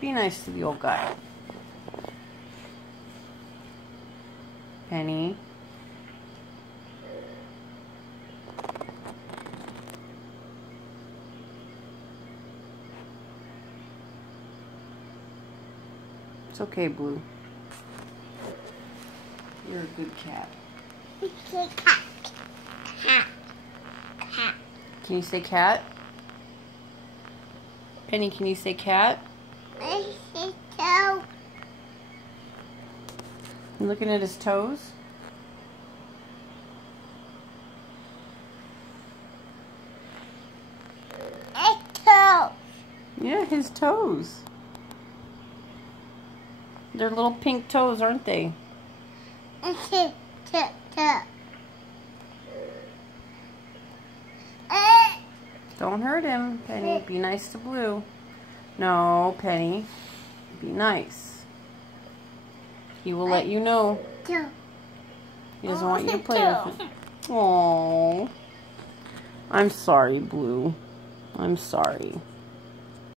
Be nice to the old guy. Penny. It's okay, Blue. You're a good cat. Cat. Cat. Cat. Can you say cat? Penny, can you say cat? I see toe. You looking at his toes? I toe. Yeah, his toes. They're little pink toes, aren't they? I see toe. Don't hurt him, Penny. Be nice to Blue. No, Penny. Be nice. He will let you know. He doesn't want you to play with him. Aww. I'm sorry, Blue. I'm sorry.